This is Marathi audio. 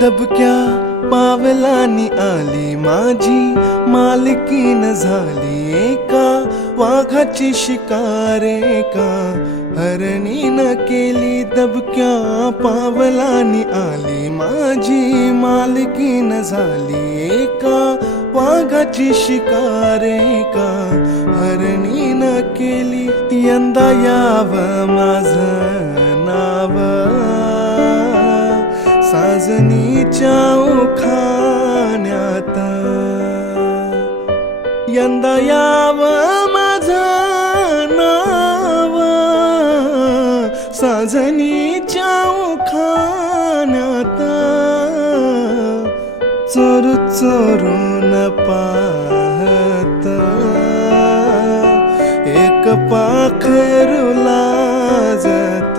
दबक्या पावलांनी आली माझी मालकीन झाली एका वाघाची शिकार एका हरणीनं केली। दबक्या पावलांनी आली माझी मालकीन झाली एका वाघाची शिकार एका हरणीनं केली। यंदा यावं माझं नाव साजनीच्या उखाण्यात, यंदा यावं माझं नाव साजनीच्या उखाण्यात। चोरू चोरून पाहत एक पाखरू लाजत,